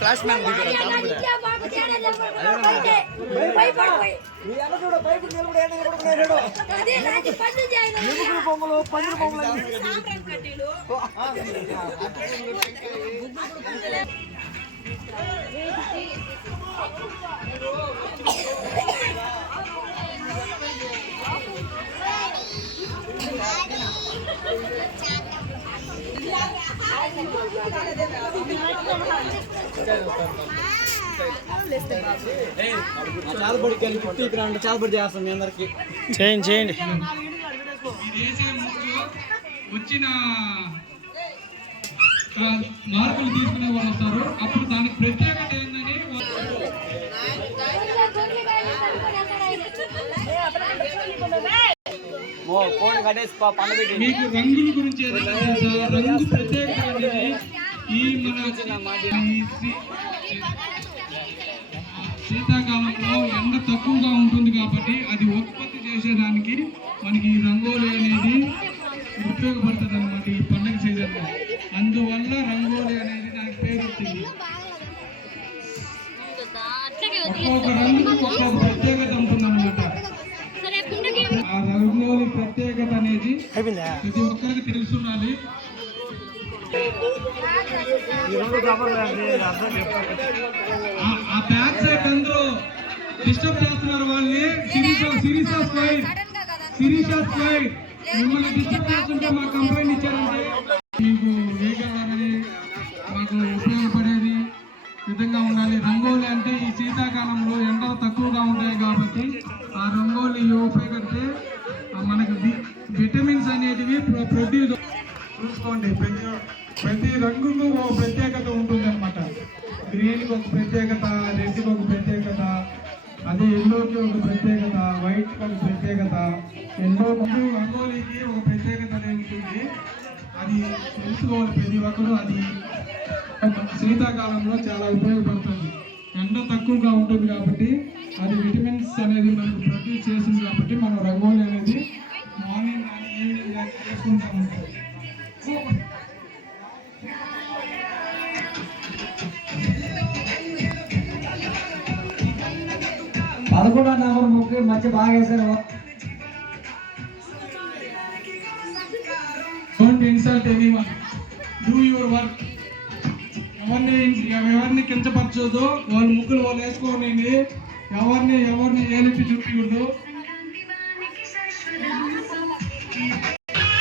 Flash man బొమ్మలు పందులు బొమ్మలు చాలా బడికి వెళ్ళి పుట్టి ఇక్కడ చాలా బడి చేస్తాం మీ అందరికి చేయండి వచ్చిన మార్కులు తీసుకునే వాళ్ళు వస్తారు. అప్పుడు దానికి ప్రత్యేకత ఏందని మీకు రంగుల గురించి రంగు ప్రత్యేకత అనేది ఈ మన శీతాకాలంలో ఎండ తక్కువగా ఉంటుంది కాబట్టి అది ఉత్పత్తి చేసేదానికి మనకి ఈ రంగోలి అనేది ఉపయోగపడుతుంది అన్నమాట ఈ పండుగ సీజన్లో. అందువల్ల రంగోలి అనేది దానికి పేరు వచ్చింది. ఒక్కొక్క రంగుకు ఒక్కొక్క ప్రత్యేకత ఉంటుందన్నమాట. ఆ రంగోలి ప్రత్యేకత అనేది ప్రతి ఒక్కరికి తెలుసుండాలి. ఆ బ్యాక్ సైడ్ అందరూ డిస్టర్బ్ చేస్తున్నారు వాళ్ళని. మిమ్మల్ని డిస్టర్బ్ చేస్తుంటే మాకు కంప్లైంట్ ఇచ్చారంటే మీకు వేగలని మాకు ఉపయోగపడేది విధంగా ఉండాలి. రంగోలి అంటే ఈ శీతాకాలంలో ఎండలు తక్కువగా ఉంటాయి కాబట్టి ఆ రంగోలి ఉపయోగిస్తే మనకి విటమిన్స్ అనేటివి ప్రొడ్యూస్ చూసుకోండి. ప్రతి రంగుకు ఒక ప్రత్యేకత ఉంటుంది అనమాట. గ్రీన్కి ఒక ప్రత్యేకత, రెడ్కి ఒక ప్రత్యేకత, అదే ఎల్లోకి ఒక ప్రత్యేకత, వైట్కి ఒక ప్రత్యేకత. ఎన్నో రంగోలీకి ఒక ప్రత్యేకత ఉంటుంది. అది తెలుసుకోవాలి ప్రతి ఒక్కరు. అది శీతాకాలంలో చాలా ఉపయోగపడుతుంది. ఎండ తక్కువగా ఉంటుంది కాబట్టి అది విటమిన్స్ అనేది మనకు ప్రొడ్యూస్ చేసింది కాబట్టి మనం రంగోలీ అనేది మార్నింగ్ కానీ ఈవినింగ్ కానీ చేసుకుంటూ ఉంటాం. 11వ నెంబర్ ముగ్గురు మంచి బాగా వేశారు. Don't insult anyone. Do your work. ఎవరిని కించపరచదు. వాళ్ళు ముగ్గురు వాళ్ళు వేసుకోండి. ఎవరిని ఏలెత్తి చూపించకూడదు.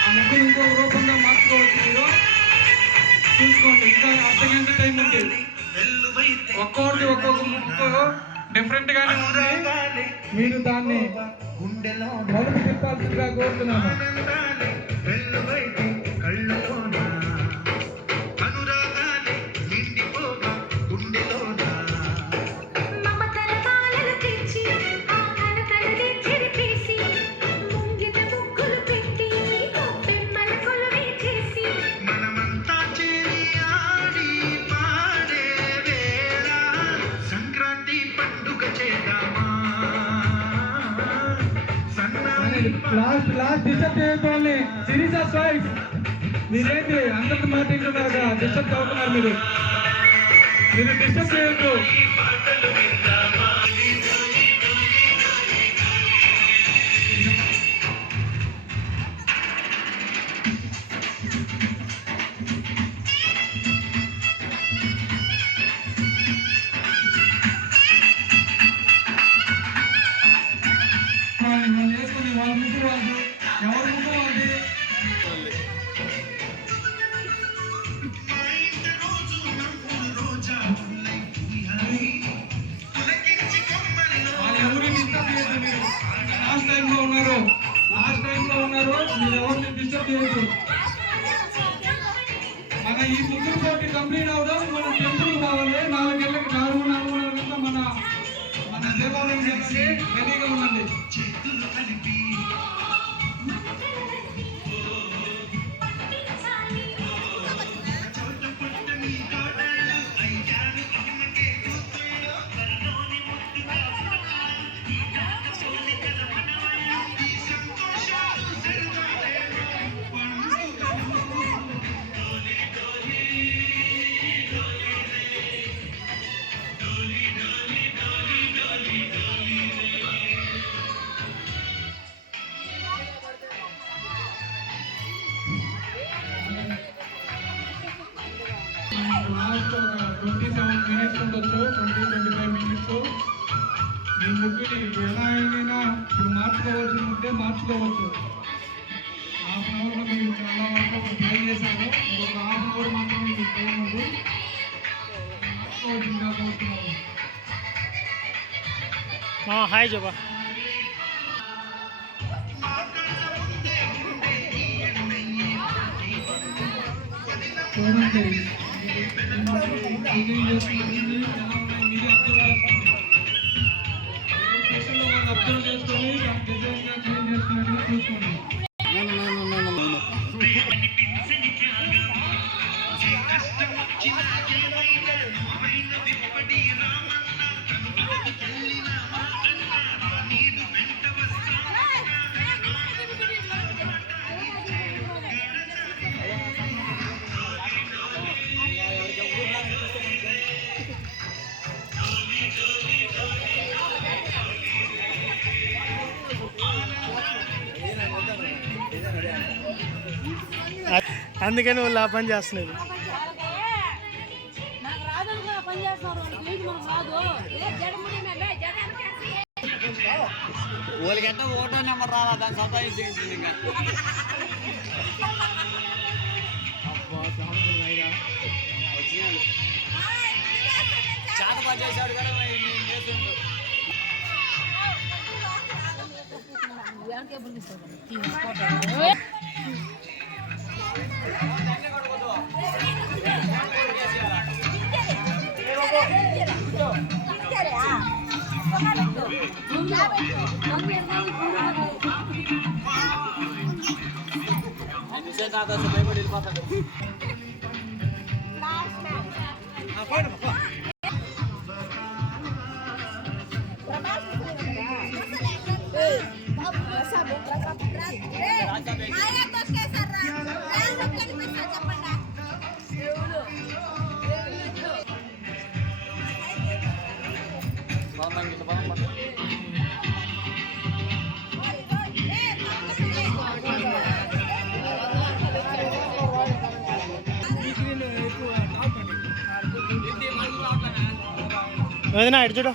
ఆ ముగ్గురు ఇంకో రూపంగా మార్చుకోవచ్చు. మీరు చూసుకోండి. ఇంకా అర్ధగంట టైం ఉంది. ఒక్కొక్కటి ఒక్కొక్క ముగ్గు డిఫరెంట్ గానే ఉంది. మీరు దాన్ని మొదలు తిప్పాల్సిందిగా కోరుతున్నాను. లాస్ట్ డిస్టర్బ్ చేయకపోవాలి. సిరీస్ ఆఫ్ స్వైట్స్ మీరేంటి అందరికి మాట్లాడుతున్నారా? డిస్టర్బ్ అవుతున్నారు. మీరు డిస్టర్బ్ చేయొద్దు. మన ఈ ముగ్గురు పోటీ కంప్లీట్ అవడం మన టెంపుల్ కావాలి. 4 గంటలకు 4:30 గంటల మన దేవాలయం రెడీగా ఉండండి. నడుచుకోవచ్చు. హాఫ్ అన్ అవర్లో మీరు చాలా వరకు ట్రై చేశారు. ఇంకొక హాఫ్ అన్ అవర్ మాత్రమే మీకు టైం ఉంది. నడుచుకోవాల్సిందిగా కోరుతున్నాము. హాయ్ చెప్పా. చూడండి డిజైన్ చేసుకున్నది ఎలా ఉన్నాయి మీరే అబ్జర్వ్ చేసుకొని దాని డిజైన్గా క్లీన్ చేసుకున్నట్టుగా చూసుకోండి. అందుకని వాళ్ళు ఆ పని చేస్తున్నారు. వాళ్ళకంటే ఓటో నెంబర్ రాలా దాన్ని సంపాదించింది. ఇంకా వచ్చినాడు చాట పని చేశాడు కదా చేస్తుండ్రు. భయపడి వెళ్ళిపోతాడు. వదినా ఇటు చూడు.